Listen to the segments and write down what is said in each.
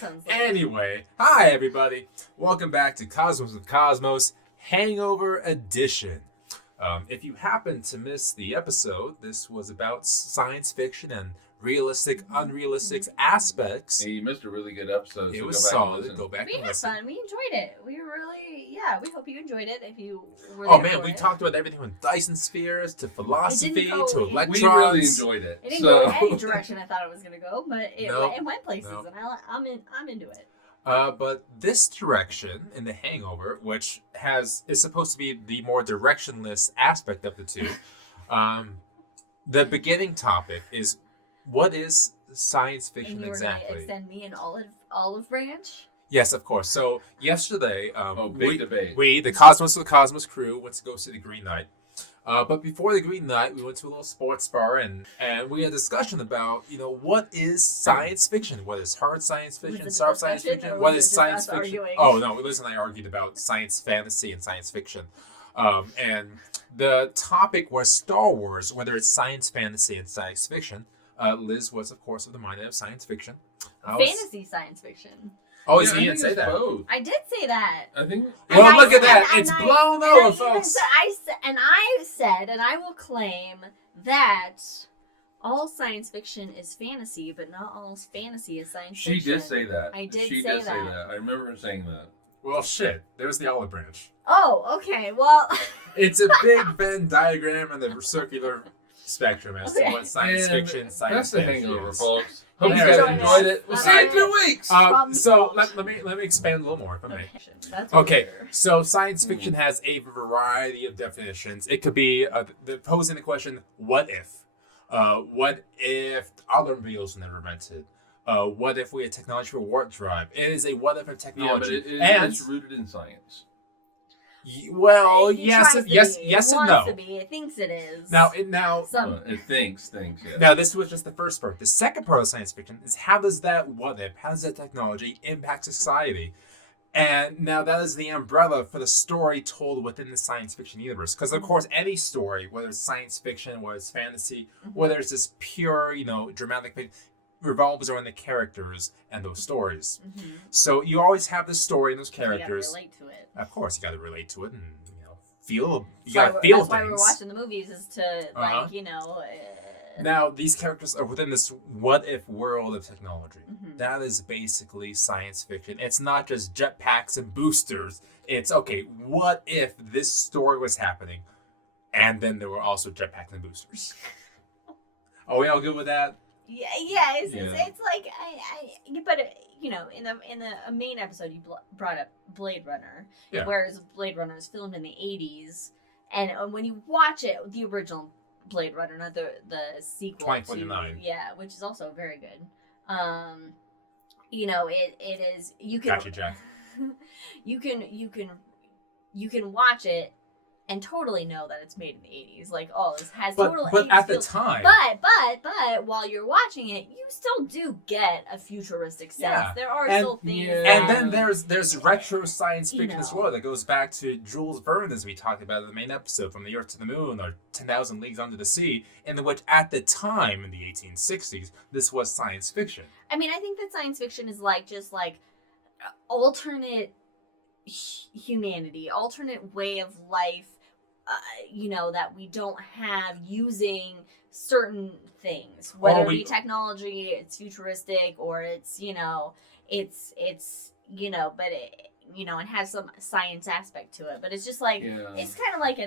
sounds like. Anyway, hi everybody. Welcome back to Cosmos with Cosmos Hangover Edition. If you happen to miss the episode, this was about science fiction and realistic, unrealistic aspects. Hey, you missed a really good episode. It so was go back solid. And Go back We and had listen. fun. We enjoyed it. We hope you enjoyed it. If you were Oh there man, for we it. talked about everything from Dyson spheres to philosophy go- to we electrons. We really enjoyed it. It didn't so. go any direction I thought it was going to go, but it, Nope. it went places, Nope. and I'm into it. But this direction in The Hangover, which is supposed to be the more directionless aspect of the two, the beginning topic is, what is science fiction And you were exactly? going to extend me an olive branch? Yes, of course. So yesterday, Big debate. we, the Cosmos of the Cosmos crew, went to go see the Green Knight. But before the Green Knight, we went to a little sports bar and we had a discussion about, what is science fiction? What is hard science fiction, Was it a soft science discussion, fiction? or What was is it just science us fiction? arguing? Oh, no, Liz and I argued about science fantasy and science fiction. And the topic was Star Wars, whether it's science fantasy and science fiction. Liz was, of course, of the mind of science fiction. Fantasy science fiction. Oh, Yeah, so I you didn't think say it's that. both. I did say that. I think. Well, And look I- at that. and It's I- blown and over, I even folks. said, and I will claim that all science fiction is fantasy, but not all fantasy is science She fiction. did say that. I did She say did say that. that. I remember her saying that. Well, shit. There's the olive branch. Oh, okay. Well, It's a big Venn diagram in the circular spectrum as to Okay. what science And fiction, science That's the fiction Hangover, is. folks. Hope you Thanks guys for enjoyed joining it. We'll us. see you in 2 weeks. Problem So solved. let me expand a little more, if I may. That's Okay, weird. so science fiction has a variety of definitions. It could be posing the question, what if? What if automobiles were never invented? What if we had technology for warp drive? It is a what if of Yeah, but technology. it's rooted in science. Well, It yes, tries to yes, be. yes, It and wants no. to be. It thinks it is. Now, It thinks, yeah. Now, this was just the first part. The second part of science fiction is how does that what if, how does that technology impact society? And now that is the umbrella for the story told within the science fiction universe. Because, of course, any story, whether it's science fiction, whether it's fantasy, whether it's just pure, dramatic fiction, revolves around the characters and those stories. Mhm. So you always have the story and those You gotta characters. relate to it. Of course, you got to relate to it and, feel. You That's got to why feel that's why we're things. watching the movies, is to Uh-huh. Now, these characters are within this what-if world of technology. Mhm. That is basically science fiction. It's not just jetpacks and boosters. It's, okay, what if this story was happening, and then there were also jetpacks and boosters? Are we all good with that? Yeah, it's like but in the main episode you brought up Blade Runner, Yeah. whereas Blade Runner is filmed in the 80s, and when you watch it, the original Blade Runner, not the sequel, 2049. yeah, which is also very good. It is, you can Gotcha, Jack. you can watch it and totally know that it's made in the 80s. Like, this has total But 80s at the feels. time... But while you're watching it, you still do get a futuristic sense. Yeah. There are And- still things. yeah. And that- then there's retro science fiction as know. well that goes back to Jules Verne, as we talked about in the main episode, From the Earth to the Moon, or 10,000 Leagues Under the Sea, in which at the time, in the 1860s, this was science fiction. I mean, I think that science fiction is just alternate humanity, alternate way of life, that we don't have using certain things, whether it be technology, it's futuristic, or it's but it has some science aspect to it, but it's just it's kind of like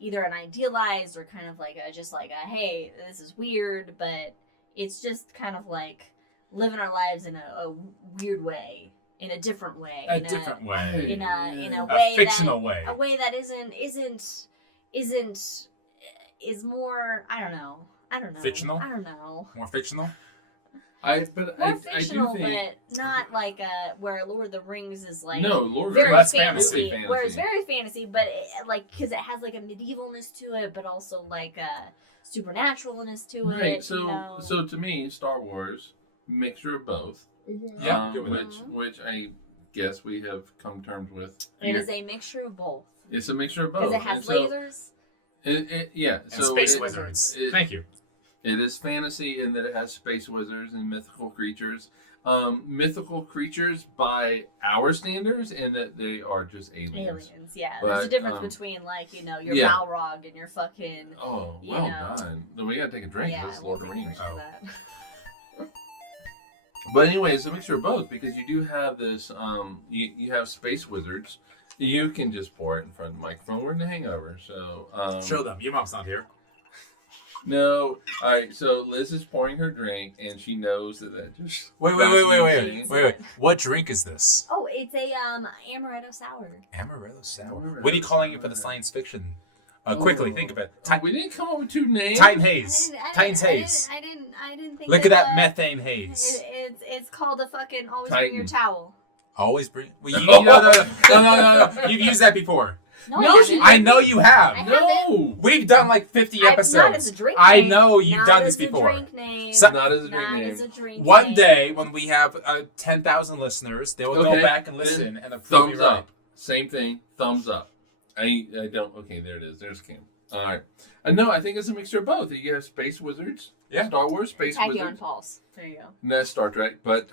either an idealized or kind of hey, this is weird, but it's just kind of like living our lives in a weird way, in a different way, A different way. in a A way fictional way. a way that is more, I don't know. Fictional? I don't know. More fictional? More I fictional, do think. but not where Lord of the Rings is No, Lord of the very Rings That's fantasy. fantasy. Where it's very fantasy, but because it has a medievalness to it, but also a supernaturalness to Right. it. So to me, Star Wars, mixture of both. Mhm. Yeah, good with which I guess we have come to terms with. It here. is a mixture of both. It's a mixture of both. Because it has And so- lasers. Yeah. And So space it- wizards. it- Thank you. It is fantasy in that it has space wizards and mythical creatures. mythical creatures by our standards, and that they are just aliens. Yeah. But, There's a difference between, like, you know, your yeah. Balrog and your fucking... Oh, you well know. done. Then we gotta take a drink. Yeah, This is we'll Lord of the take a Rings. drink for that. But anyway, it's a mixture of both, because you do have this, you have space wizards. You can just pour it in front of the microphone. We're in the Hangover, so... Show them. Your mom's not here. No. All right, so Liz is pouring her drink, and she knows that just... Wait. What drink is this? Oh, it's a amaretto sour. Amaretto sour. Amaretto What are you calling it for sour. the science fiction? Quickly, think of it. We didn't come up with two names. Titan Haze. Titan's Haze. I didn't think. Look at that methane haze. It's called a fucking always Titan. bring your towel. Always bring. Well, no. You've used that before. No, No, I she- haven't. I know you have. I No. We've done like 50 episodes. Not as a drink I name. know you've Not done as this a before. Drink name. So- Not as a drink Not name. as a drink One name. day when we have 10,000 listeners, they will go Okay. back and listen and approve me Thumbs right. up. Same thing. Thumbs up. I don't. Okay, there it is. There's Cam. All right. No, I think it's a mixture of both. You have space wizards. Yeah. Star Wars space Tachyon wizards. Pulse. There you go. And that's Star Trek, but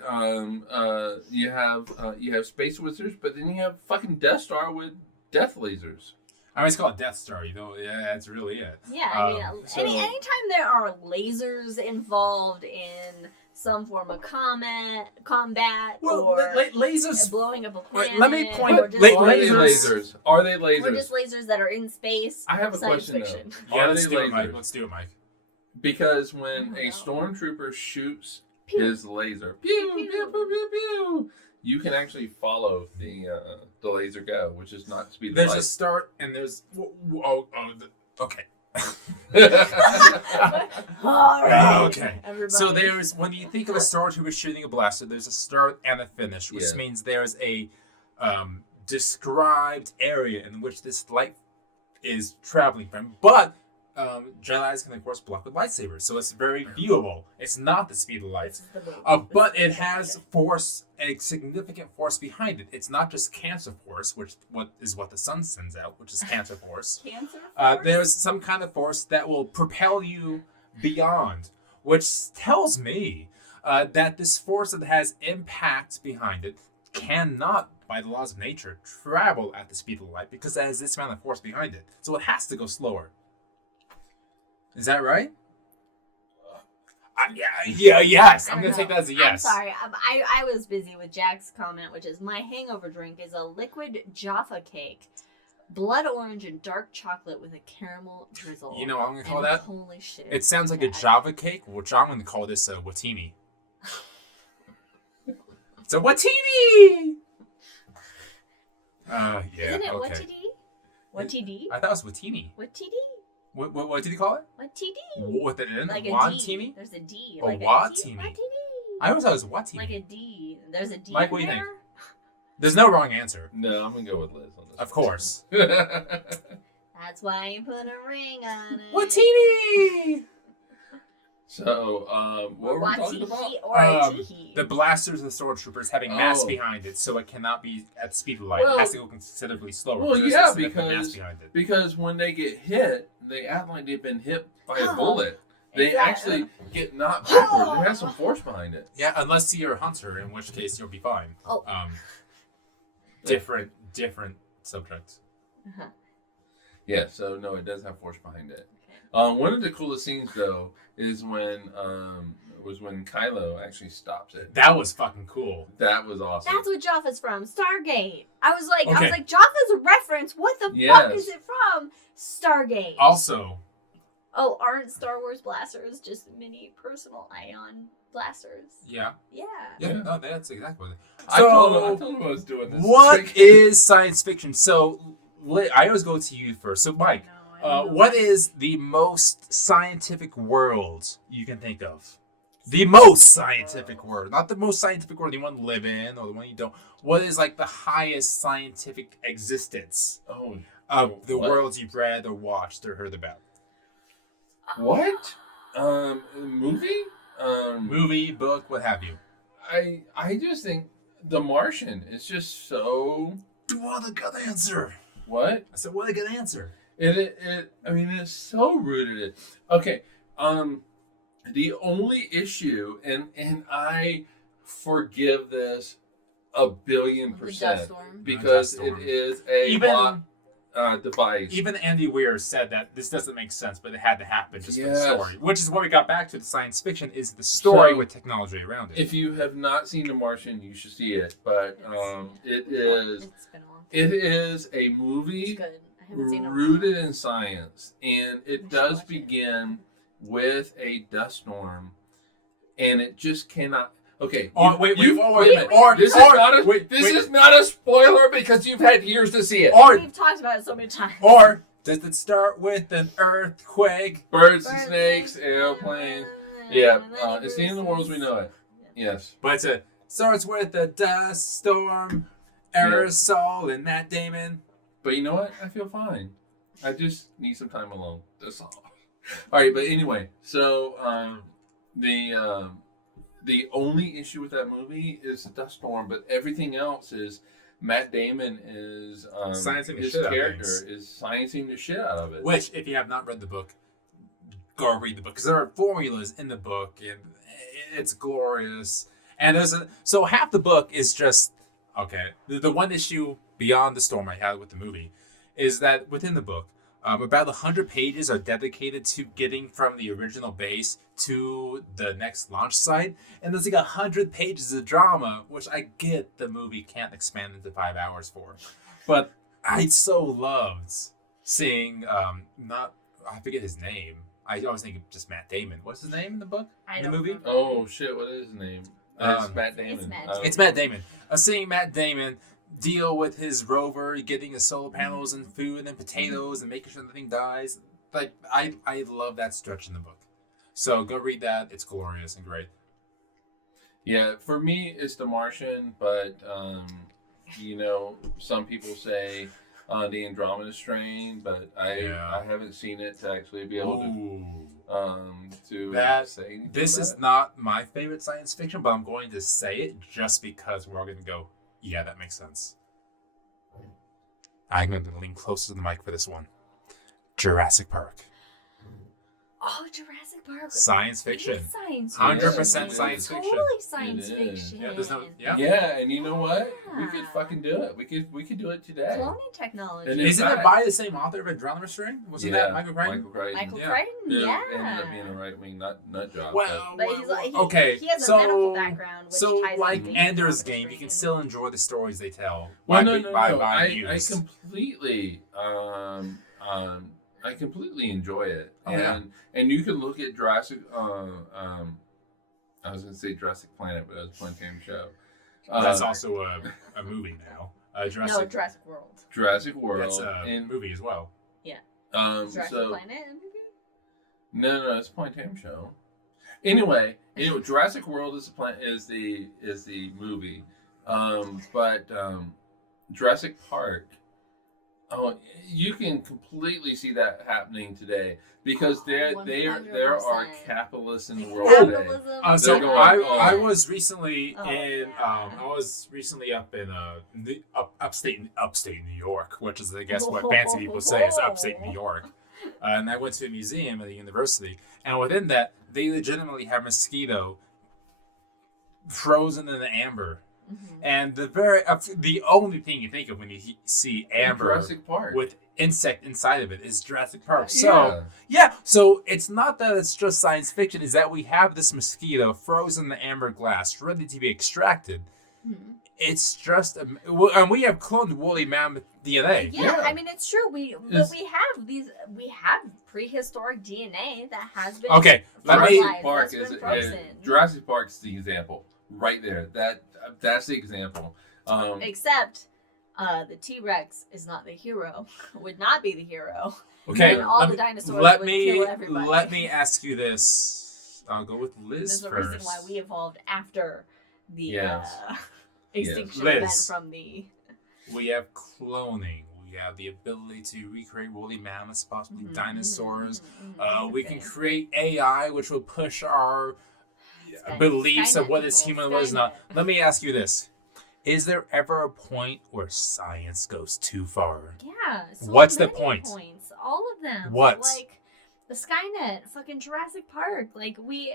you have space wizards, but then you have fucking Death Star with death lasers. I always call it Death Star. You know, yeah, that's really it. Yeah, I mean, so- anytime there are lasers involved in some form of combat Well, or lasers. blowing up a Wait, planet, let me point- or just la- Are they lasers- lasers? Are they or lasers? just lasers that are in space. I have a science question, fiction. though. Yeah, Are let's they do it, Mike. lasers? Let's do it, Mike. Because when Oh, a no. stormtrooper shoots Pew. his laser, pew, Pew, pew, pew. pew, pew, pew, you can actually follow the laser go, which is not speed of There's a light. start and there's okay. All right. Okay. Everybody. So there's when you think of a stormtrooper shooting a blaster, there's a start and a finish, which Yeah. means there's a described area in which this light is traveling from. But Jedi's can of course block with lightsabers, so it's very viewable. It's not the speed of light. This is the movie. But This is it the has movie. force, a significant force behind it. It's not just cancer force, which is what the sun sends out, which is cancer force. Cancer. There's some kind of force that will propel you beyond, which tells me that this force that has impact behind it cannot, by the laws of nature, travel at the speed of light because it has this amount of force behind it. So it has to go slower. Is that right? Yes. I'm going to take that as a yes. I'm sorry. I was busy with Jack's comment, which is my hangover drink is a liquid Jaffa cake, blood orange and dark chocolate with a caramel drizzle. You know what I'm going to call And that? Holy shit. It sounds like a Java cake, which I'm going to call this a watini. It's a watini! Yeah, Isn't it okay. what TD? I thought it was watini. What TD? What did you call it? What TD? With an N? Like a D. Wantini? There's a D. Oh, Like watini. What TD? I always thought it was watini. Like a D. There's a D. Mike, in what do you there? think? There's no wrong answer. No, I'm gonna go with Liz on this. Of course. That's why you put a ring on it. Watini! So, what Or were we talking about? Watihi or a Tihi. The blasters of the stormtroopers having mass Oh. behind it, so it cannot be at the speed of light. Well- it has to go considerably slower. Well, because yeah, there's significant mass because behind it. because when they get hit, they act like they've been hit by a Oh. bullet. They Exactly. actually get knocked backwards. It has some force behind it. Yeah, unless you're a hunter, in which case you'll be fine. Oh. Different subjects. Uh-huh. Yeah, so no, it does have force behind it. Okay. One of the coolest scenes though is when Kylo actually stops it. That was fucking cool. That was awesome. That's what Jaffa's from. Stargate. I was Okay. like, Jaffa's a reference. What the fuck Yes. is it from? Stargate. Also, Oh, aren't Star Wars blasters just mini personal ion blasters? yeah. Yeah. Yeah, Yeah. no, that's exactly what it is. I told him I was doing this. What is science fiction? So, I always go to you first. So, Mike, No, I don't know. what is the most scientific world you can think of? The most scientific world. Not the most scientific world you want to live in or the one you don't. What is like the highest scientific existence Oh, of the what? worlds you've read or watched or heard about? what? Movie? Movie, book, what have you. I just think The Martian is just so. What a good answer. What? I said, what a good answer. I mean, it's so rooted in. Okay, the only issue, and I forgive this 1,000,000,000% The dust storm. because Dust storm. it is a plot device. Even Andy Weir said that this doesn't make sense, but it had to happen just for the Yes. story. Which is what we got back to the science fiction is the story So, with technology around it. If you have not seen The Martian, you should see it. But it is It's been a long time. it is a It's movie good. I haven't seen it. rooted in science, and I it should does watch it. begin with a dust storm, and it just cannot. Okay. Oh, you- wait, you- wait, wait a minute. or- This or- is not a wait, this wait. is not a spoiler because you've had years to see it. Or We've talked about it so many times. Or does it start with an earthquake? Birds and Birds, snakes, snakes, airplanes. and Yeah, then it's the end of the world as we know it. Yes. But it starts with a dust storm, aerosol, and Matt Damon. But you know what? I feel fine. I just need some time alone. That's all. All right, but anyway, so the only issue with that movie is the dust storm, but everything else is Matt Damon is Sciencing the his shit out of character things. is sciencing the shit out of it. Which, if you have not read the book, go read the book because there are formulas in the book, and it's glorious. And so half the book is just okay. The one issue beyond the storm I had with the movie is that within the book, about 100 pages are dedicated to getting from the original base to the next launch site, and there's like 100 pages of drama, which I get the movie can't expand into 5 hours for, but I so loved seeing I forget his name. I always think of just Matt Damon. What's his name in the book? I In don't the movie? remember. Oh shit! What is his name? It's Matt Damon. Matt Damon. It's Matt Damon. Seeing Matt Damon deal with his rover, getting his solar panels and food and potatoes and making sure nothing dies. Like I love that stretch in the book. So go read that. It's glorious and great. Yeah, for me, it's The Martian, but some people say the Andromeda Strain, but I haven't seen it to actually be able to That- say anything This about is it. not my favorite science fiction, but I'm going to say it just because we're all going to go, yeah, that makes sense. I'm going to lean closer to the mic for this one. Jurassic Park. Oh, Jurassic Park. Science It is fiction. Science 100% fiction. science fiction. Totally science It is. fiction. Yeah, there's no. Yeah. Yeah, and you know what? We could Yeah. fucking do it. We could do it today. Cloning technology. And in Isn't it fact- by the same author of Andromeda Strain? Wasn't that Michael Crichton? Michael Crichton. Michael Yeah. Crichton, yeah. Ended up being a right-wing nut job. Well, But he's like, okay, he has so a medical background, which so ties like into Ender's Andromeda Game, you Strain. can still enjoy the stories they tell. Well, by no. buying I used. completely, I completely enjoy it. Oh, yeah. And you can look at Jurassic. I was going to say Jurassic Planet, but that's a Planetarium show. That's also a movie now. No, Jurassic. Jurassic World. Jurassic World. That's a and movie as well. Jurassic so Planet movie? no, it's a Planetarium show. Anyway, Jurassic World is the movie, but Jurassic Park. Oh, you can completely see that happening today because there are 100%. capitalists in the world today. Capitalism. So They're going, I was recently Oh, in yeah. I was recently up in upstate New York, which is I guess what fancy people say is upstate New York, and I went to a museum at the university, and within that they legitimately have mosquito frozen in the amber, and the only thing you think of when you see amber Jurassic Park. with insect inside of it is Jurassic Park. So. Yeah. Yeah, so it's not that it's just science fiction, is that we have this mosquito frozen in the amber glass, ready to be extracted. It's just, and we have cloned woolly mammoth DNA. Yeah, Yeah. I mean it's true. We have prehistoric DNA that has been Okay, let me. fertilized, Park that's is been frozen. Jurassic Park is the example right there. That's the example. Except the T-Rex is not the hero. Would not be the hero. Okay, And all let the me, dinosaurs let would me kill everybody. let me ask you this. I'll go with Liz There's a first. reason why we evolved after the Yes. extinction Liz. event from the. We have cloning. We have the ability to recreate woolly mammoths, possibly dinosaurs. We can create AI, which will push our beliefs of what is human and what is not. Let me ask you this. Is there ever a point where science goes too far? Yeah. So What's the many point? Points, all of them. What? Like the Skynet, fucking Jurassic Park. Like we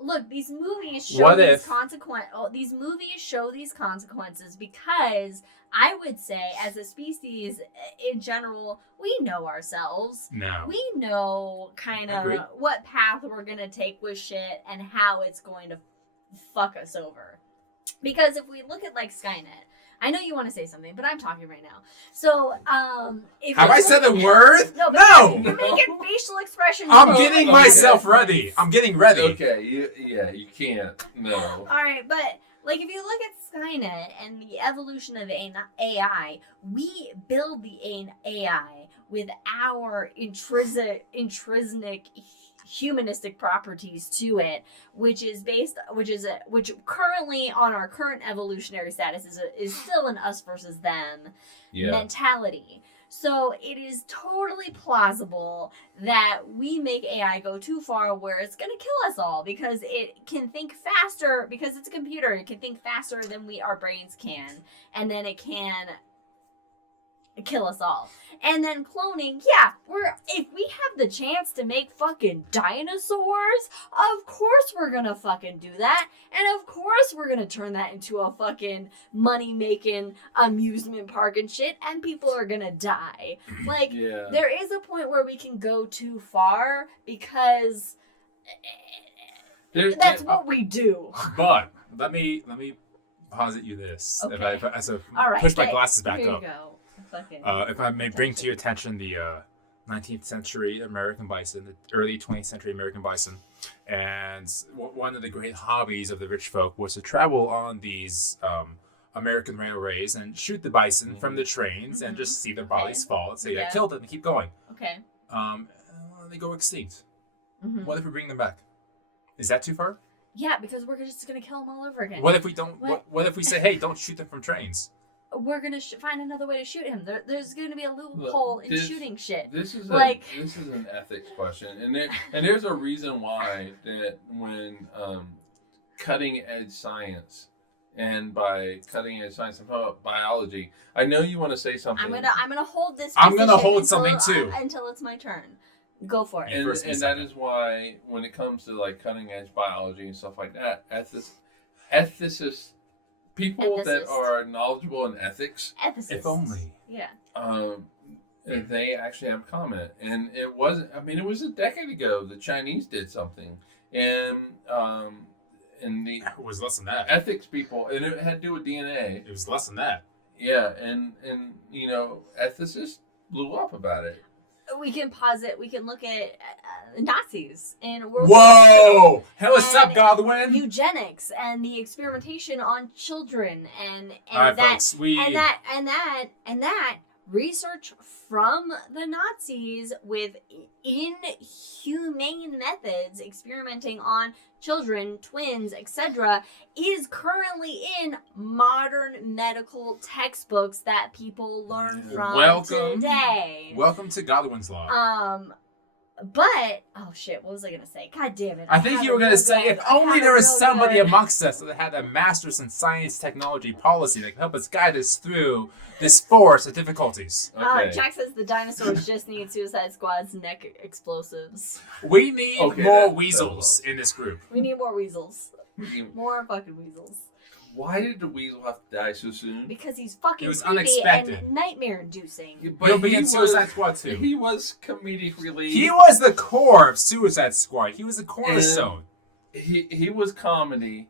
look, these movies What show if- these movies show these consequences because I would say, as a species in general, we know ourselves. No. We know kind Agreed. of what path we're gonna take with shit and how it's going to fuck us over. Because if we look at like Skynet, I know you want to say something, but I'm talking right now. So, if Have you I said the look- word? No, but No! You're making facial expressions. I'm all getting over the myself place. ready. I'm getting ready. Okay, you can't. No. All right, but like if you look at Skynet and the evolution of AI, we build the AI with our intrinsic humanistic properties to it, which currently on our current evolutionary status is still an us versus them Yeah. mentality. So it is totally plausible that we make AI go too far where it's going to kill us all because it can think faster, because it's a computer. It can think faster than our brains can, and then it can kill us all. And then cloning, yeah, if we have the chance to make fucking dinosaurs, of course we're gonna fucking do that. And of course we're gonna turn that into a fucking money-making amusement park and shit, and people are gonna die. Like, Yeah. there is a point where we can go too far because that's what we do. But let me posit you this. Okay. If I All right, push my okay, glasses back here up. you go. Fucking If I may bring to your attention the 19th century American bison, the early 20th century American bison, and one of the great hobbies of the rich folk was to travel on these American railways and shoot the bison from the trains and just see their bodies fall and say, I Yeah. killed them and keep going. Okay. They go extinct. Mhm. What if we bring them back? Is that too far? Yeah, because we're just gonna kill them all over again. What if we don't? What? What if we say, hey, don't shoot them from trains? We're gonna find another way to shoot him. There's gonna be a loophole in shooting shit. This is Like- an ethics question, and there's a reason why that when cutting edge science, and by cutting edge science, I'm talking about biology. I know you want to say something. I'm gonna hold this. I'm gonna position hold something too. until it's my turn. Go for it. Yeah. and First and that second. is why when it comes to like cutting edge biology and stuff like that, ethicists, people that Ethicist. are knowledgeable in ethics, Ethicists. If only. Yeah. they actually have comment. And it wasn't, I mean, it was a decade ago the Chinese did something. And the It was less than that. ethics people, and it had to do with DNA. It was less than that. Yeah, and you know, ethicists blew up about it. We can We can look at Nazis and World Whoa! War Hey, what's up, And Godwin? II, eugenics and the experimentation on children and All right, that folks. We and that research from the Nazis with inhumane methods experimenting on children, twins, etc., is currently in modern medical textbooks that people learn Yeah. from Welcome. today. welcome to Godwin's Law. But oh shit, what was I gonna say? God damn it! I think had you a were gonna real say, good- if I only had a there was real somebody good- amongst us that had a master's in science technology policy that could help us guide us through this forest of difficulties. Okay. Jack says the dinosaurs just need Suicide Squad's neck explosives. We need Okay, more that- weasels in this group. We need more weasels. More fucking weasels. Why did the weasel have to die so soon? Because he's fucking It was creepy unexpected. and nightmare inducing. He'll be in Suicide Squad too. He was comedic relief. He was the core of Suicide Squad. He was the cornerstone. He was comedy,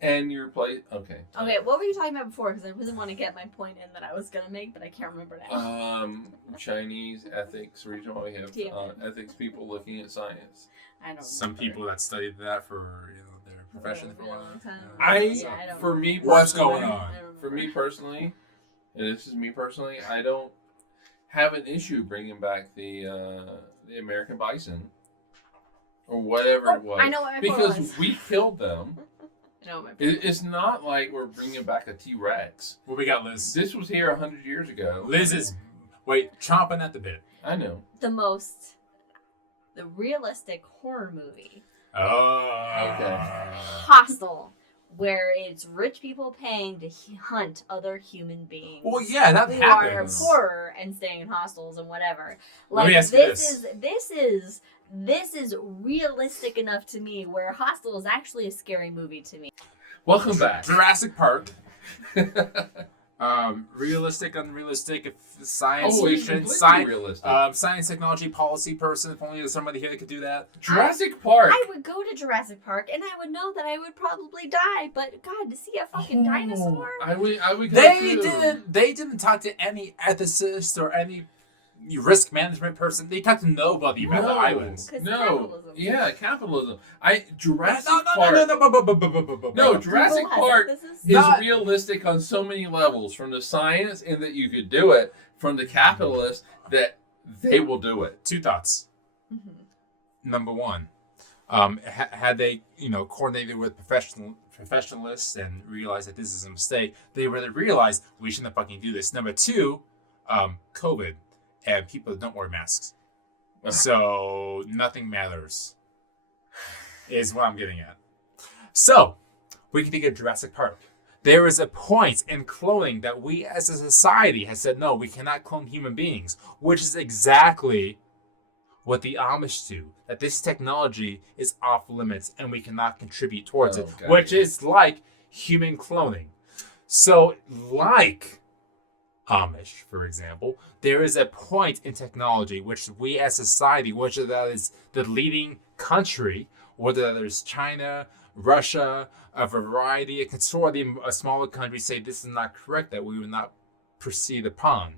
and you replaced. Okay. Okay, what were you talking about before? Because I really want to get my point in that I was gonna make, but I can't remember now. Chinese ethics. Reason why we have Damn it. ethics people looking at science. I don't. Some remember. people that studied that for their profession for a Really while. long time. I don't for me remember. What's personally, going on? I don't For me remember. personally, and this is me personally, I don't have an issue bringing back the American bison or whatever it was. I know what my point because was. we killed them. I know what my point It's not like we're bringing back a T-Rex. What we got, Liz? This was here 100 years ago. Liz is chomping at the bit. I know. the realistic horror movie. Oh. Okay. Hostel where it's rich people paying to hunt other human beings. Well, yeah, that who happens. are poorer and staying in hostels and whatever. Let Like me ask you this is realistic enough to me where Hostel is actually a scary movie to me. Welcome back. Jurassic Park. Realistic, unrealistic, science fiction, realistic. science, technology, policy person. If only there's somebody here that could do that. Jurassic Park. I would go to Jurassic Park and I would know that I would probably die, but God, to see a fucking dinosaur. I would go They too. didn't talk to any ethicist or any risk management person. They talked to nobody about the islands. Capitalism. Yeah, capitalism. Jurassic No, Park. No, Google Jurassic has Park ethicists. is realistic on so many levels. From the science and that you could do it, from the capitalists that they will do it. Two thoughts. Mm-hmm. Number one, had they coordinated with professionalists and realized that this is a mistake, they would have realized we shouldn't fucking do this. Number two, COVID and people don't wear masks, so nothing matters. Is what I'm getting at. So we can think of Jurassic Park. There is a point in cloning that we as a society has said, no, we cannot clone human beings, which is exactly what the Amish do. That this technology is off limits and we cannot contribute towards it, God, which yeah. is like human cloning. So like Amish, for example, there is a point in technology which we as society, whether that is the leading country, whether that is China, Russia, a variety, a consortium, a smaller country say this is not correct, that we will not proceed upon.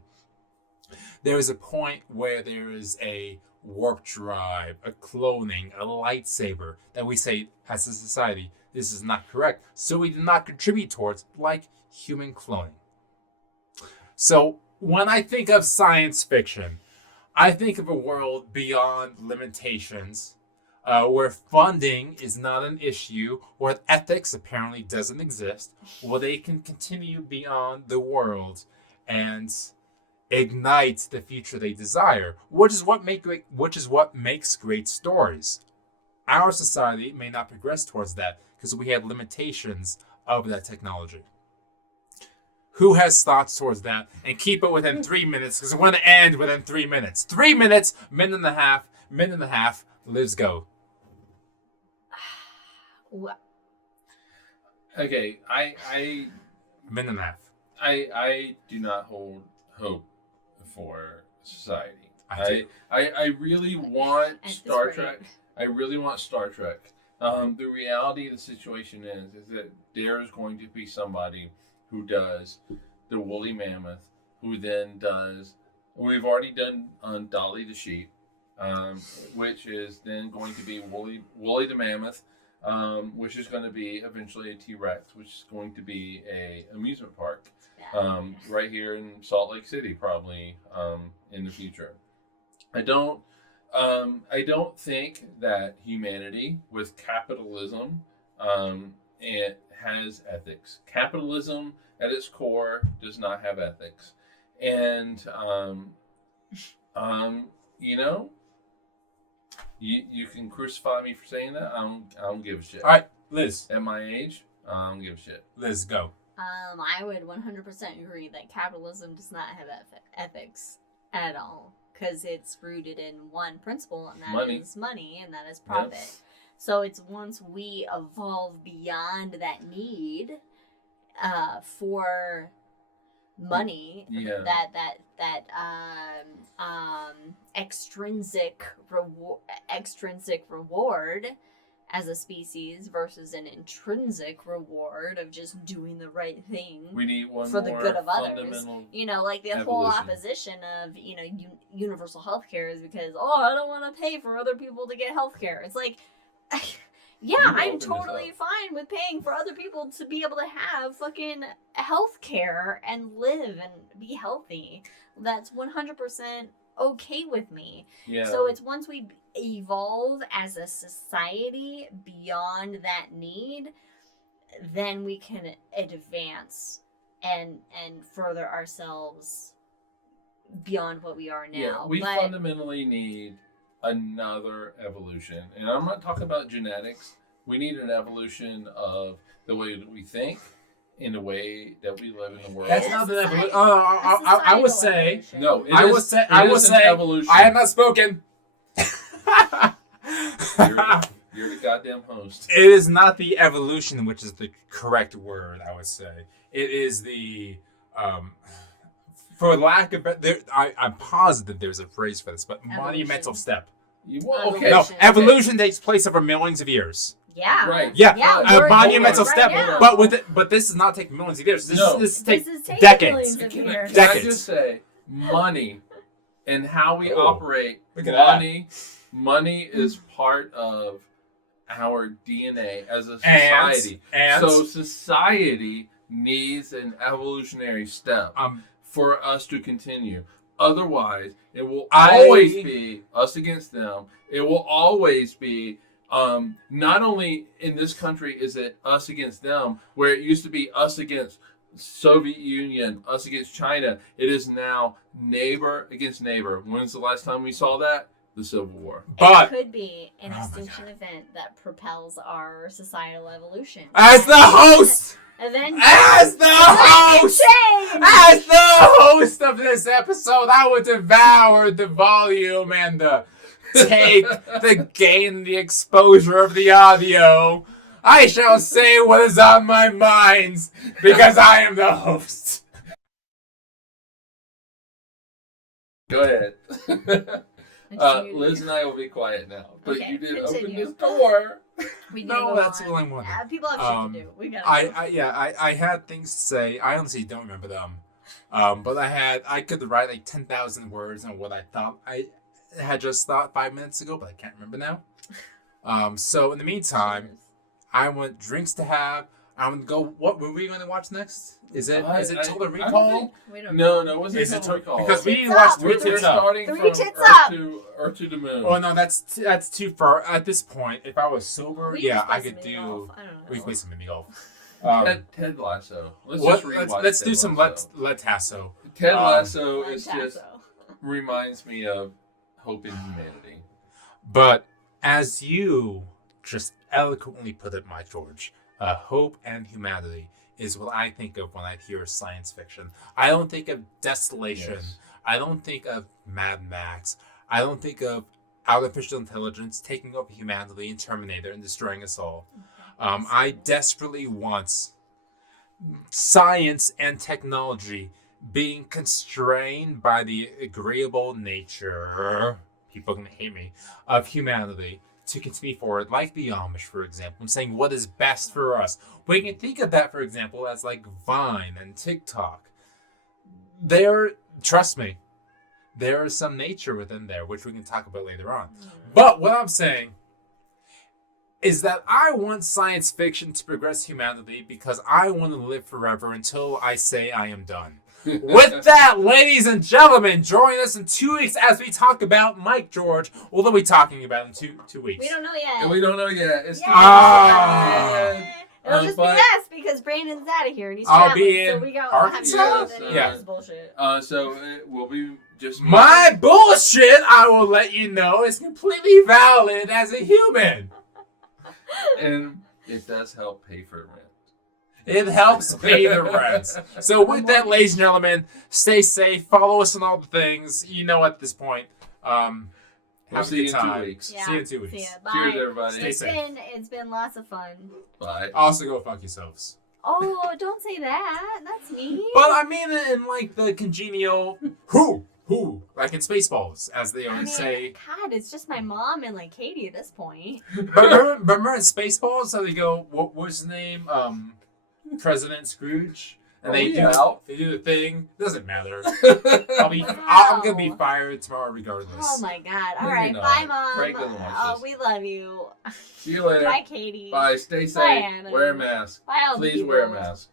There is a point where there is a warp drive, a cloning, a lightsaber, that we say as a society, this is not correct. So we do not contribute towards, like human cloning. So when I think of science fiction, I think of a world beyond limitations, where funding is not an issue, where ethics apparently doesn't exist, where they can continue beyond the world and ignite the future they desire, which is what makes great stories. Our society may not progress towards that because we have limitations of that technology. Who has thoughts towards that? And keep it within 3 minutes, because we're going to end within 3 minutes. 3 minutes, minute and a half, let's go. Okay, I Minute and a half. I do not hold hope for society. I really want At this Star rate. Trek. I really want Star Trek. The reality of the situation is that there is going to be somebody who does the woolly mammoth, who then does. We've already done on Dolly the sheep, which is then going to be Wooly the mammoth, which is going to be eventually a T-Rex, which is going to be a amusement park, right here in Salt Lake City, probably in the future. I don't think that humanity with capitalism it has ethics. Capitalism at its core does not have ethics, and you can crucify me for saying that. I don't give a shit. All right, Liz. At my age, I don't give a shit. Liz, go. I would 100% agree that capitalism does not have ethics at all, because it's rooted in one principle, and that is money, and that is profit. Yep. So it's once we evolve beyond that need for money, that extrinsic reward as a species versus an intrinsic reward of just doing the right thing. We need one for the more good of others. fundamental Like the whole evolution. opposition of universal healthcare is because I don't want to pay for other people to get healthcare. It's like, yeah, You I'm open this totally up. fine with paying for other people to be able to have fucking healthcare and live and be healthy. That's 100% okay with me. Yeah. So it's once we evolve as a society beyond that need, then we can advance and further ourselves beyond what we are now. Yeah, we But fundamentally need another evolution. And I'm not talking about genetics. We need an evolution of the way that we think, in the way that we live in the world. That's not the evolution. I would say evolution. No, it I is- would say it I would is an say evolution. I have not spoken. You're the goddamn host. It is not the evolution, which is the correct word. I would say it is the for lack of I'm positive there's a phrase for this, but monumental step. Okay. No, Okay. evolution takes place over millions of years. Yeah. Right. Yeah, Yeah, a we're monumental right step. now. But this is not taking millions of years. This No. takes This is taking decades. millions of Can years. I Decades. just say, money and how we Oh, operate, look at that. money is part of our DNA as a society. And So society needs an evolutionary step for us to continue. Otherwise, it will always be us against them. It will always be, not only in this country is it us against them, where it used to be us against Soviet Union, us against China. It is now neighbor against neighbor. When's the last time we saw that? The Civil War. But it could be an Oh my extinction event that propels our societal evolution. as the host, Eventually, as the host, change. as the host of this episode, I would devour the volume and the take, the gain, the exposure of the audio. I shall say what is on my mind because I am the host. Go ahead. Liz and I will be quiet now. But Okay, you did continue. open this door. We No, move that's on. what I wanted. People have shit to do. We gotta. I had things to say. I honestly don't remember them. But I could write like 10,000 words on what I thought I had just thought 5 minutes ago, but I can't remember now. So in the meantime, I want drinks to have. I'm gonna go. What movie are we going to watch next? Is it Total Recall? We don't know. No, it wasn't Is it Total Recall. because we Tits didn't watch Up. Three We're Tits Up. starting Three from Tits Earth Up. Earth to the moon. Oh no, that's too far. At this point, if I was sober, We yeah, just I play could some do. golf. I don't know. We could play some mini golf. Ted Lasso. Let's do some Lasso. Let's Lasso. Ted Lasso Like is Tasso. just reminds me of hope in humanity. But as you just eloquently put it, Mike George, hope and humanity is what I think of when I hear science fiction. I don't think of desolation. Yes. I don't think of Mad Max. I don't think of artificial intelligence taking over humanity and Terminator and destroying us all. I desperately want science and technology being constrained by the agreeable nature, people are going to hate me, of humanity to continue forward, like the Amish, for example, and saying what is best for us. We can think of that, for example, as like Vine and TikTok. Trust me, there is some nature within there, which we can talk about later on. But what I'm saying is that I want science fiction to progress humanity because I want to live forever until I say I am done. With that, ladies and gentlemen, join us in 2 weeks as we talk about Mike George. What are we talking about in two weeks? We don't know yet. And we don't know yet. It's Ah. It'll just be but- us because Brandon's out of here and he's I'll traveling, be so in we got Arkansas? have to Yeah. this bullshit. So it will be just My bullshit, I will let you know, is completely valid as a human. and it does help pay for rent. It helps pay the rent. So with that, ladies and gentlemen, stay safe. Follow us on all the things. You know at this point. We'll Have a see you good in 2 time. weeks. Yeah. See you in 2 weeks. See ya. Bye. Cheers, everybody. Stay safe. It's been lots of fun. Bye. Also go fuck yourselves. Oh, don't say that. That's me. But I mean it in like the congenial who, like in Spaceballs, as they always say. God, it's just my mom and like Katie at this point. But remember in Spaceballs how they go, what was his name? President Scrooge? And they do the thing. Doesn't matter. I'm gonna be fired tomorrow regardless. Oh my God. All Maybe right. not. Bye, Mom. Frank doesn't watch Oh, this. we love you. See you later. Bye, Katie. Bye. Stay Bye, safe. Anna. Wear a mask. Bye, all the Please wear a people. mask.